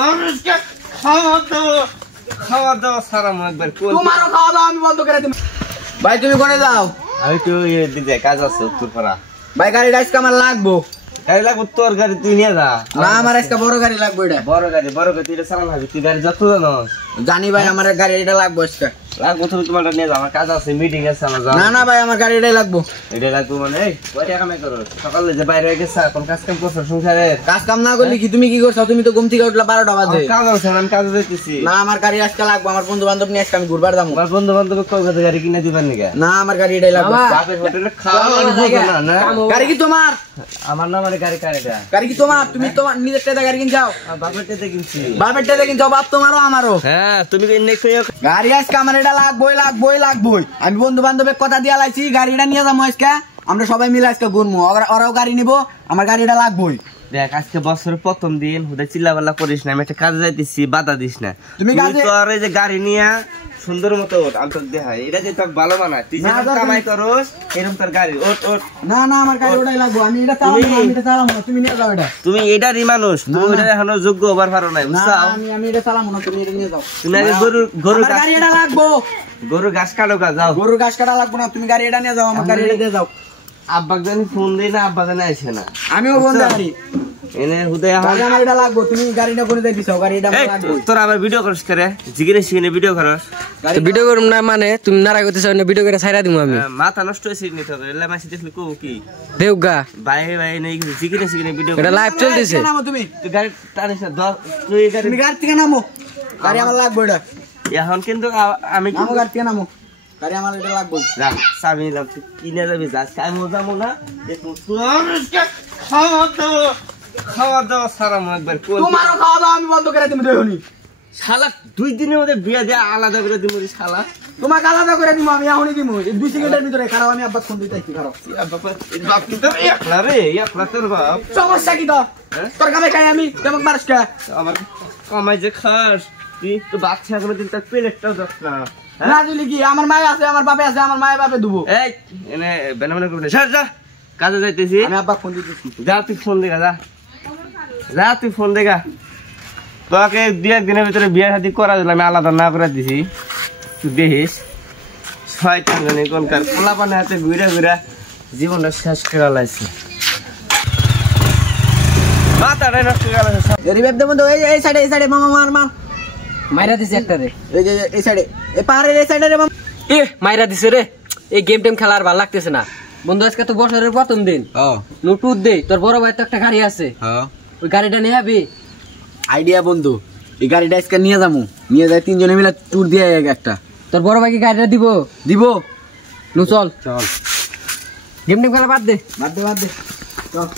মানুষকে খাওয়া দাওয়া সারা একবার তোমারও খাওয়া দাওয়া আমি বন্ধ করে দিব। ভাই তুমি কোনে যাও? আমি তো দিদি কাজ আছে উত্তরপাড়া। ভাই গাড়িটা আজকে আমার লাগবো। গাড়ি লাগবো তোর গাড়ি তুই নিয়ে যা। না আমার আজকে বড় গাড়ি লাগবে। এটা বড় গাড়ি তুই এটা চালান হবে। তুই গাড়ি যত জানোস জানি ভাই আমার গাড়ি এটা লাগবো আজকে। লাগবো তুমি তোমারটা নিয়ে যাও, আমার কাজ আছে, মিটিং আছে আমার। না না ভাই আমার গাড়ি এটাই লাগবো। এটা লাগবো মানে এই কয় টাকা কামাই করো? সকালে যে বাইরে গেছে কোন কাজ কাম করছো সংসারে? কাজ কাম না করলে কি তুমি কি করছো? তুমি তো ঘুম থেকে উঠলা 12টা বাজে। কাজ আছে আমি কাজে যাইতেছি। না আমার গাড়ি আজকে লাগবো। আমার বন্ধু বান্ধব নিয়ে আজকে আমি ঘুরবার যাবো। আমার বন্ধু বান্ধব কলকাতা গাড়ি কিনে দিবেন নাকি? না আমার গাড়ি এটাই লাগবে। বাপের হোটেলে খাওয়া না না। গাড়ি কি তোমার? আমার নাম আরে গাড়ি কারেটা। গাড়ি কি তোমার? তুমি তোমার নিজের টাকা গাড়ি কিন যাও। বাপের টাকা কিনছি। বাপের টাকা কিন যাও। বাপ তোমারও আমারও। হ্যাঁ তুমি গাড়ি আজকে আমার এটা লাগবোই। আমি বন্ধু বান্ধবের কথা দিয়ে লাইছি গাড়িটা নিয়ে যাবো আজকে। আমরা সবাই মিলে আজকে ঘুরবো। ওরাও গাড়ি নিবো। আমার গাড়িটা লাগবোই। দেখ আজকে বছরের প্রথম দিন হুদাই চিল্লাপাল্লা করিস না। আমি একটা কাজে যাইতেছি, বাধা দিস না। তুমি তো আর এই যে গাড়ি নিয়ে সুন্দর মতো ওঠ, আমি তোকে দেখাই। এটা যে তোকে ভালো মানায়, তুই যে কামাই করস এরকম তোর গাড়ি ওঠ। না না আমার গাড়ি ওটাই লাগবো। আমি এটা চালাবো না। তুমি নিয়ে যাও এটা। তুমি এটারই মানুষ, তুমি এটা এখনো যোগ্য হবার পারো নাই, বুঝছো? আমি এটা চালাবো না। তুমি এটা নিয়ে যাও। তুমি আগে গরু গাড়ি এটা লাগবো। গরু ঘাস কাটো গা যাও। গরুর ঘাস কাটা লাগবো না। তুমি গাড়ি এটা নিয়ে যাও। আমার গাড়ি এটা দিয়ে যাও। আব্বাকে জানি ফোন দিই না, আব্বা জানি আসে না। আমিও ফোন দিই। এনে হুদাই আমার এটা লাগবো। তুমি গাড়িটা করে দিয়ে দিছো। গাড়ি এটা আমার লাগবে। তোর আবার ভিডিও করিস করে জিগিরে শিখে ভিডিও করস। তো ভিডিও করুম না মানে তুমি নারা করতে চাও না? ভিডিও করে ছাইরা দিমু আমি। মাথা নষ্ট হইছে নিতে হবে। এলা মাসি দেখলি কও কি দেউগা ভাই নেই জিগিরে শিখে ভিডিও এটা লাইভ চলতেছে। নামো তুমি। তুই গাড়ি টানিস না, তুই তুমি গাড়ি থেকে নামো। গাড়ি আমার লাগবে এটা। এখন কিন্তু আমি নামো গাড়ি থেকে নামো। গাড়ি আমার এটা লাগবে। যা চাবি নিলাম, তুই কিনে যাবি। যা আমি যাবো না। দেখুন খাওয়া দাওয়া সারা একবার তোমারও খাওয়া দাওয়া আমি বন্ধ করে দিব। দেখুনি শালা 2 দিনের মধ্যে বিয়ে দিয়ে আলাদা করে দিব শালা। তোমাকে আলাদা করে দিব। আমি এখনই দিব। 2 সেকেন্ডের ভিতরে খারাপ। আমি আব্বা ফোন দিতেছি। খারাপ বাপ কিন্তু একলা রে, একলা তোর বাপ। সমস্যা কি তো? তোর কামে খাই আমি তেমন মানুষ কে? আমার কমাই যে খাস তুই তো বাচ্চা কোনো দিন তার প্লেটটাও যাস না। না দিলি কি? আমার মায়ে আছে, আমার বাপে আছে। আমার মায়ে বাপে দেবো। এই এনে বেনামনা করবি না। যা যা কাজে যাইতেছি। আমি আব্বা ফোন দিতেছি। যা তুই ফোন দেখা যা তুই ফোন দেখা। তোকে 2-1 দিনের ভিতরে বিয়ে শাদী করা দিল, আমি আলাদা না করে দিছি। তুই দেখিস শয়তান জানি কোনকার পোলাপানে হাতে ঘুরে ঘুরে জীবনটা শেষ করে লাইছে। মাথাটাই নষ্ট করে লাইছে। রিবেব দেবো তো। এই সাইডে মামা মার মার। মাইরা দিছে একটা রে। এই যে এই সাইডে, এই পাহাড়ের এই সাইডে রে মামা। এ মাইরা দিছে রে। এই গেম টেম খেলা আর ভালো লাগতেছে না বন্ধু। আজকে তো বছরের প্রথম দিন। নোটুদ দে। তোর বড় ভাই তো একটা গাড়ি আছে। ওই গাড়িটা নিয়ে যাবি? আইডিয়া বন্ধু। এই গাড়িটা আজকে নিয়ে যাবো। নিয়ে যাই 3 জনে মিলে ট্যুর দিয়ে একটা। তোর বড় ভাইকে গাড়িটা দিব? নু চল গেম টেম খেলা বাদ দে। চল।